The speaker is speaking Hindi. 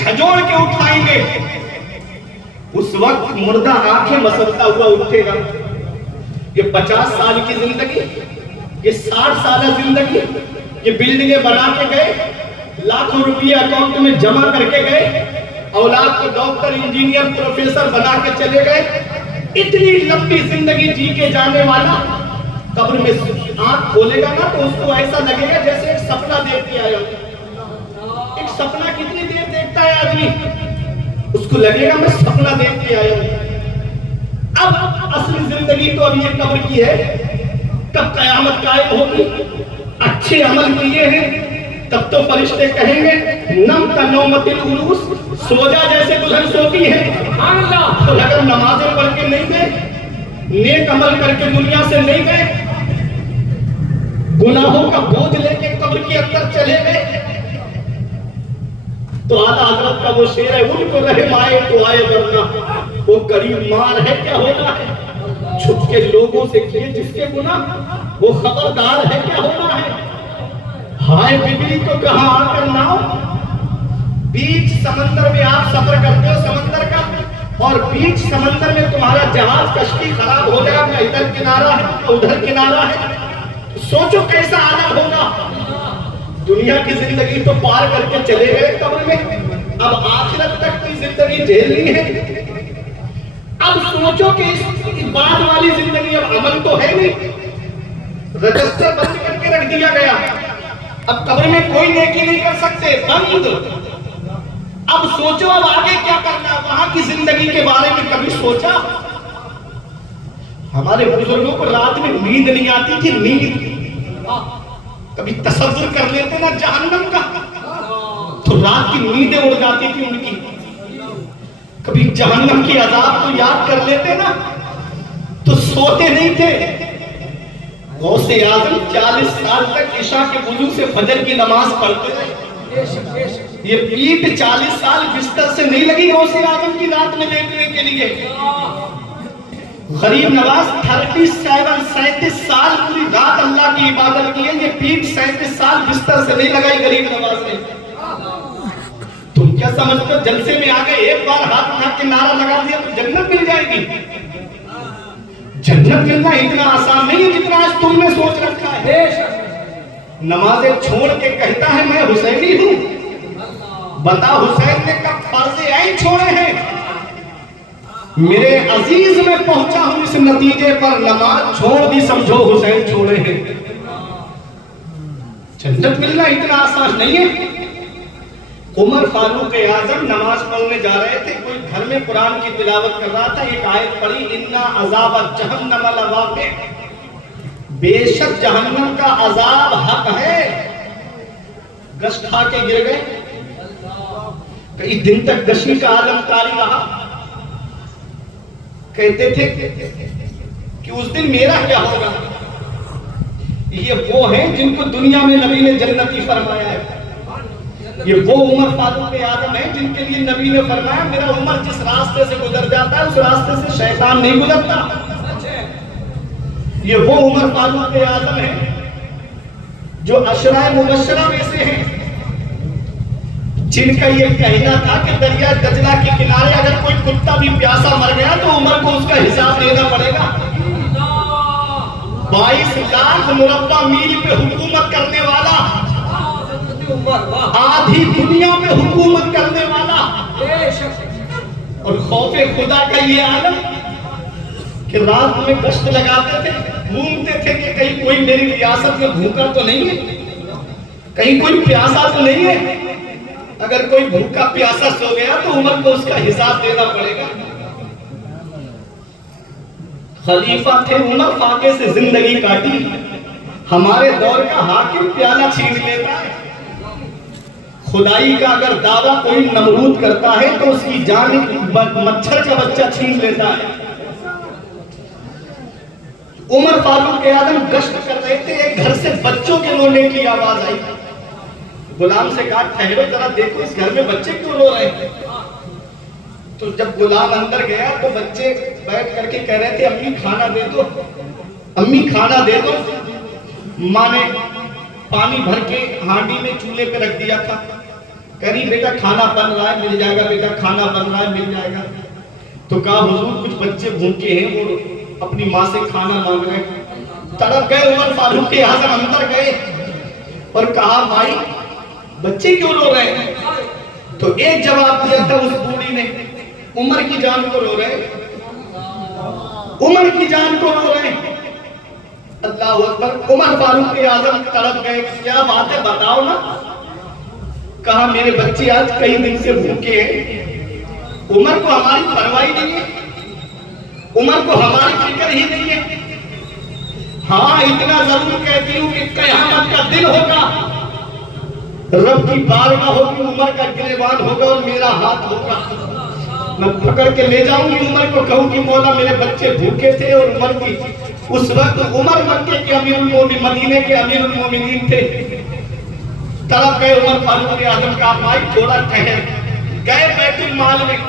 झंझोड़ के उठाएंगे, उस वक्त मुर्दा आंखें मसलता हुआ उठेगा। ये 50 साल की जिंदगी, ये 60 साल जिंदगी, ये बिल्डिंगें बना के गए, लाखों रुपये अकाउंट में जमा करके गए, औलाद को डॉक्टर इंजीनियर प्रोफेसर बना के चले गए। इतनी लंबी जिंदगी जी के जाने वाला कब्र में आंख खोलेगा ना तो उसको ऐसा लगेगा जैसे एक सपना देख के आया। एक सपना कितनी देर देखता है आदमी, उसको लगेगा मैं सपना देख के आया हूं। अब असली जिंदगी तो अब ये कब्र की है। कब कयामत कायम होगी, अच्छे अमल किए हैं तब तो फरिश्ते कहेंगे नम का नौमतिल उरूस, सो जा जैसे दुल्हन सोती है। तो अगर नमाजें पढ़ के नहीं गए, नेक अमल करके दुनिया से नहीं गए, गुनाहों का बोझ लेके कब्र के अंदर चले गए, तो आला हजरत का वो शेर है, उनको रहम आए तो आए वरना वो करीब मार है क्या होना है। छुप के लोगों से किए जिसके गुनाह वो खबरदार है क्या होना है। हाय बिगड़ी तो कहां आकर नाव, बीच समंदर में आप सफर करते हो समंदर का, और बीच समंदर में तुम्हारा जहाज कश्ती खराब हो जाएगा, इधर किनारा है उधर किनारा है, सोचो कैसा आलम होगा। दुनिया की जिंदगी तो पार करके चले गए कब्र में, अब आखिरत तक की जिंदगी झेलनी है। अब सोचो कि इस बाद वाली जिंदगी अब अमल तो है नहीं, रजिस्टर बंद करके रख दिया गया, अब कब्र में कोई नेकी नहीं कर सकते, बंद। अब सोचो अब आगे क्या करना, वहां की जिंदगी के बारे में कभी सोचा? हमारे बुजुर्गों को रात में नींद नहीं आती थी, नींद कभी तसव्वुर कर लेते ना जहन्नम का, तो रात की नींदें उड़ जाती थी उनकी। कभी जहन्नम की अजाब तो याद कर लेते ना तो सोते नहीं थे। गौसे आजम 40 साल तक इशा के वुजू से फजर की नमाज पढ़ते रहे। ये पीठ 40 साल बिस्तर से नहीं लगी गौसे आजम की रात में लेटने के लिए। गरीब नवाज 37 साल पूरी रात अल्लाह की इबादत की है, ये पीठ 37 साल बिस्तर से नहीं लगाई गरीब नवाज ने। तुम क्या समझते हो जलसे में आ गए, एक बार हाथ उठा के नारा लगा दिया तो जन्नत मिल जाएगी? जन्नत मिलना इतना आसान नहीं है जितना आज तुमने सोच रखा है। नमाजें छोड़ के कहता है मैं हुसैनी हूं, बता हुसैन ने कब फर्ज ऐन छोड़े हैं? मेरे अजीज में पहुंचा हूं इस नतीजे पर, नमाज छोड़ भी समझो हुसैन छोड़े हैं। जन्नत मिलना इतना आसान नहीं है। उमर फारूक आजम नमाज पढ़ने जा रहे थे, कोई घर में कुरान की तिलावत कर रहा था, एक आयत पढ़ी इन्ना अज़ाब जहन्नम लवाक़ि, बेशक जहन्नम का अजाब हक है। गश खा के गिर गए, कई दिन तक गशी का आलम तारी रहा। कहते थे कि उस दिन मेरा क्या होगा। ये वो हैं जिनको दुनिया में नबी ने जन्नती फरमाया है। ये वो उमर फारूक आजम है जिनके लिए नबी ने फरमाया मेरा उमर जिस रास्ते से गुजर जाता है उस रास्ते से शैतान नहीं गुजरता। ये वो उमर फारूक आजम है जो अशराए मुबश्शरा में से हैं, जिनका ये कहना था कि दरिया दजला के किनारे अगर कोई कुत्ता भी प्यासा मर गया तो उमर को उसका हिसाब देना पड़ेगा। 22 लाख मुरब्बा मील पे हुकूमत करने वाला, आधी दुनिया में हुकूमत करने वाला, और खौफे खुदा का ये आलम कि रात में गश्त लगाते थे, घूमते थे कि कहीं कोई मेरी रियासत में भूखा तो नहीं है, कहीं कोई प्यासा तो नहीं है। अगर कोई भूखा प्यासा सो गया तो उमर को उसका हिसाब देना पड़ेगा। खलीफा थे उमर, फाके से जिंदगी काटी। हमारे दौर का हाकिम प्याला छीन लेता है। खुदाई का अगर दावा कोई नमरूद करता है तो उसकी जान मच्छर का बच्चा छीन लेता है। उमर फारूक आजम गश्त कर रहे थे, एक घर से बच्चों के रोने की आवाज आई। गुलाम से कहा ठहरो जरा देखो इस घर में बच्चे क्यों रो रहे हैं। तो जब गुलाम अंदर गया तो बच्चे बैठ करके कह रहे थे अम्मी खाना दे दो, अम्मी खाना दे दो। माँ ने पानी भर के हांडी में चूल्हे पे रख दिया था, करी बेटा खाना बन रहा है, मिल जाएगा बेटा, खाना बन रहा है, मिल जाएगा। तो कहा हुजूर कुछ बच्चे भूखे हैं, वो अपनी माँ से खाना मांग रहे हैं। तड़प गए उमर फारूक आजम, अंदर गए और कहा भाई बच्चे क्यों रो रहे हैं? तो एक जवाब दिया था उस बूढ़ी ने, उमर की जान को रो रहे, उमर की जान को रो रहे। अल्लाह अकबर। उमर फारूक आजम तड़प गए, क्या बात है बताओ ना। कहा मेरे बच्चे आज कई दिन से भूखे हैं, उमर को हमारी परवाह ही नहीं है, उमर को हमारी फिक्र ही नहीं है। हाँ इतना जरूर कहती हूं कि कयामत का दिन होगा, रब की बारगाह होगी, उमर का गिरेबान होगा और मेरा हाथ होगा, मैं पकड़ के ले जाऊंगी उमर को, कहूंगी मौला मेरे बच्चे भूखे थे। और उमर की उस वक्त उमर मक्के के अमीरुल मोमिनीन, मदीने के अमीरुल मोमिनीन थे। तरफ गए उमर फारूक आजम का भाई थोड़ा ठहर, गए बैतुल माल में।